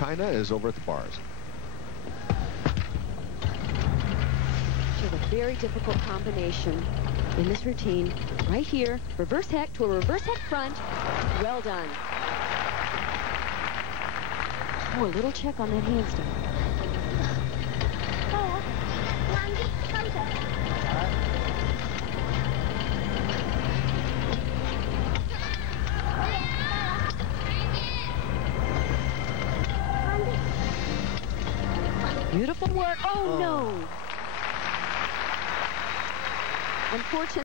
China is over at the bars. She has a very difficult combination in this routine. Right here, reverse heck to a reverse heck front. Well done. Oh, a little check on that handstand. Beautiful work. Oh, no. Unfortunately.